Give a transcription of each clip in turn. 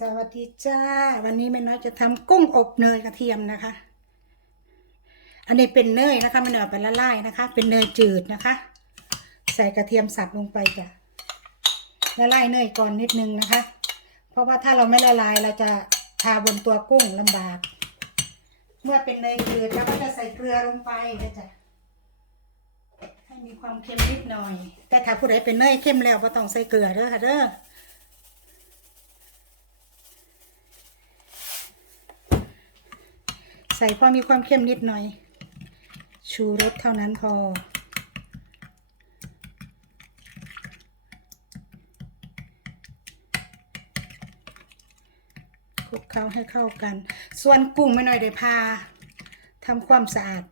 สวัสดีจ้า วันนี้แม่น้อยจะทำกุ้งอบเนยกระเทียมนะคะ อันนี้เป็นเนยนะคะไม่ได้เอาไปละลายนะคะ เป็นเนยจืดนะคะ ใส่กระเทียมสับลงไปจ้ะละลายเนยก่อนนิดนึงนะคะ เพราะว่าถ้าเราไม่ละลายเราจะทาบนตัวกุ้งลำบาก เมื่อเป็นเนยจืดเราก็จะใส่เกลือลงไปนะจ๊ะให้มีความเค็มนิดหน่อย แต่ถ้าผู้ใดเป็นเนยเค็มแล้วก็ต้องใส่เกลือเด้อค่ะเด้อ ส่พอมีความเข้มนิดหน่อย ชูรสเท่านั้นพอ คลุกเคล้าให้เข้ากัน ส่วนกุ้งไม่หน่อยได้พาทำความสะอาด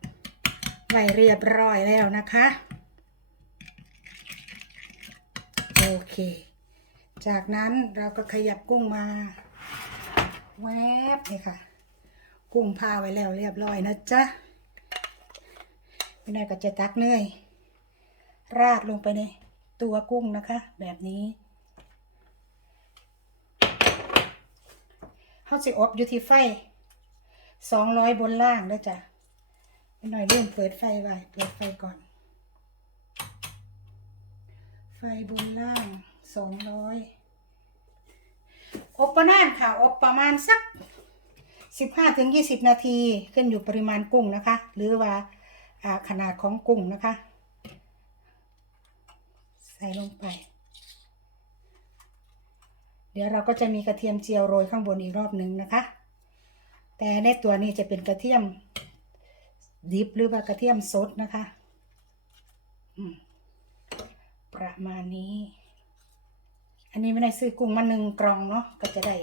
ไว้เรียบร้อยแล้วนะคะ โอเค จากนั้นเราก็ขยับกุ้งมา แวบนี่ค่ะ กุ้งพาไว้แล้วเรียบร้อยนะจ๊ะไม่ได้ก็จะตักเนยราดลงไปในตัวกุ้งนะคะ แบบนี้เขาสิอบอยู่ที่ไฟสองร้อยบนล่างแล้วจ้ะไม่น่อยเริ่มเปิดไฟไว้เปิดไฟก่อน ไฟบนล่างสองร้อยอบประมาณค่ะ อบประมาณสัก สิบห้าถึงยี่สิบนาทีขึ้นอยู่ปริมาณกุ้งนะคะ หรือว่าขนาดของกุ้งนะคะ ใส่ลงไป เดี๋ยวเราก็จะมีกระเทียมเจียวโรยข้างบนอีกรอบหนึ่งนะคะ แต่ในตัวนี้จะเป็นกระเทียมดิบหรือว่ากระเทียมสดนะคะประมาณนี้ อันนี้ไม่ได้ซื้อกุ้งมาหนึ่งกล่องเนาะก็จะได้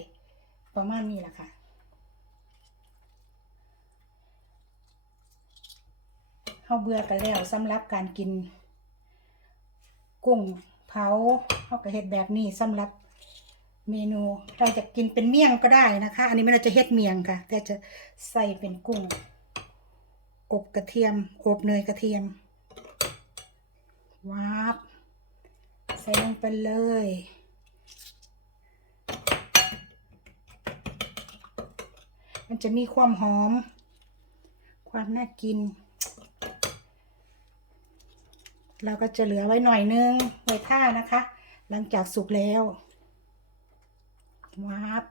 ประมาณนี้แหละค่ะ เขาเบื่อกันแล้วสำหรับการกิน กุ้งเผาเขาก็เฮ็ดแบบนี้สำหรับเมนูเราจะกินเป็นเมี่ยงก็ได้นะคะ อันนี้ไม่เราจะเฮ็ดเมี่ยงค่ะ แต่จะใส่เป็นกุ้ง อบกระเทียม อบเนยกระเทียมวาบใส่ลงไปเลย มันจะมีความหอม ความน่ากิน เราก็จะเหลือไว้หน่อยนึงไว้ท่านะคะ หลังจากสุกแล้ววาบ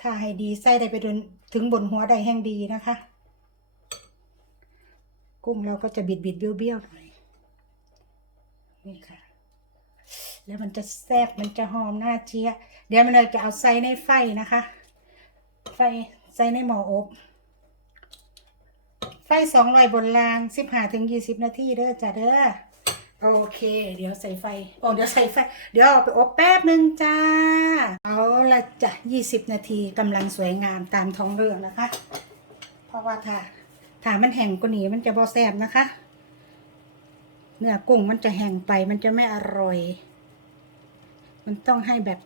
ถ้าให้ดีไส้ได้ไปจนถึงบนหัวได้แห้งดีนะคะ กุ้งเราก็จะบิดบิดเบี้ยวเบี้ยวๆหน่อยนี่ค่ะ แล้วมันจะแซ่บมันจะหอมน่าเชียเดี๋ยวมันเลยจะเอาใส่ในไฟนะคะ ไฟใส่ในหม้ออบ ไฟสองร้อยบนรางสิบห้าถึงยี่สิบนาทีเด้อจ้ะเด้อโอเค เดี๋ยวใส่ไฟโอ้เดี๋ยวใส่ไฟ เดี๋ยวเอาไปอบแป๊บหนึ่งจ้า เอาละจ้ะยี่สิบนาทีกำลังสวยงามตามท้องเรื่องนะคะ เพราะว่าถ้าถ้ามันแห้งกว่านี้มันจะบอแซบนะคะ เนื้อกุ้งมันจะแห้งไปมันจะไม่อร่อย มันต้องให้แบบ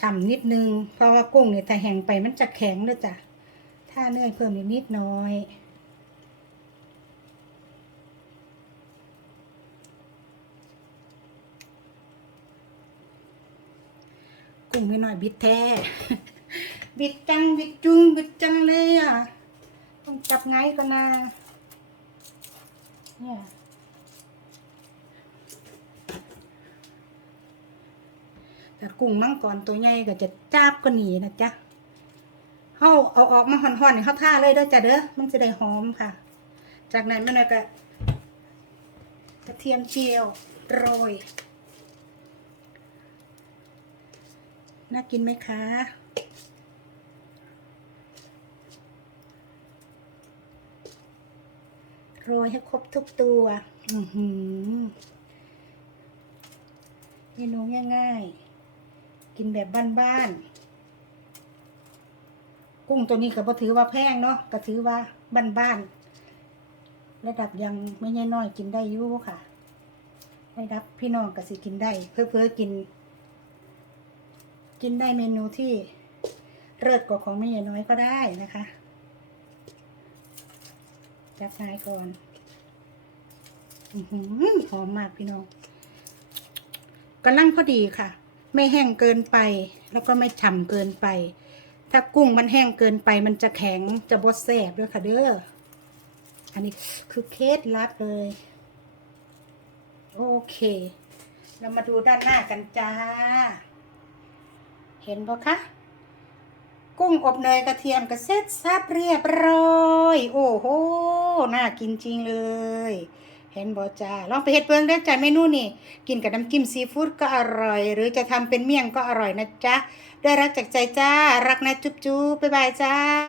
ฉ่ำนิดนึง เพราะว่ากุ้งเนี่ยถ้าแห้งไปมันจะแข็งเลยจ้ะถ้าเนยเพิ่มอีกนิดน้อย งไม่น้อยบิดแท้ บิดจังบิดจุงบิดจังเลยอะ ต้องจับไงก็นะเนี่ยแต่กุ้งมังกรตัวใหญ่ก็จะจับก็หนีนะจ๊ะเขาเอาออกมาห่อนๆให้เขาท่าเลยเด้อจ้ะเด้อ มันจะได้หอมค่ะ จากนั้นมันก็กระเทียมเจียวโรย น่ากินไหมคะ โรยให้ครบทุกตัว อือหือเมนูง่ายๆ กินแบบบ้านๆ กุ้งตัวนี้ก็บ่ถือว่าแพงเนาะก็ถือว่าบ้านๆ ระดับยังไม่ใช่น้อยกินได้อยู่ค่ะระดับพี่น้องก็สิกินได้ เพื่อเพื่อๆกิน กินได้เมนูที่เลิศกว่าของแม่ยน้อยก็ได้นะคะ จับนายก่อนอหอหอมมากพี่น้องกำลังพอดีค่ะ ไม่แห้งเกินไป แล้วก็ไม่ฉ่ำเกินไป ถ้ากุ้งมันแห้งเกินไป มันจะแข็งจะบดแสบด้วยค่ะเด้ออันนี้คือเคล็ดลับเลย โอเค เรามาดูด้านหน้ากันจ้า เห็นปะคะกุ้งอบเนยกระเทียมกระเซ็ตซับเรียบร้อยโอ้โหน่ากินจริงเลย เห็นบอจ้าลองไปเฮ็ดเบิ่งได้อจ้าเมนูนี่ กินกับน้ำจิ้มซีฟู้ดก็อร่อย หรือจะทำเป็นเมี่ยงก็อร่อยนะจ๊ะด้รักจากใจจ้า รักนะจุ๊บจุ๊บบ๊ายบายจ้า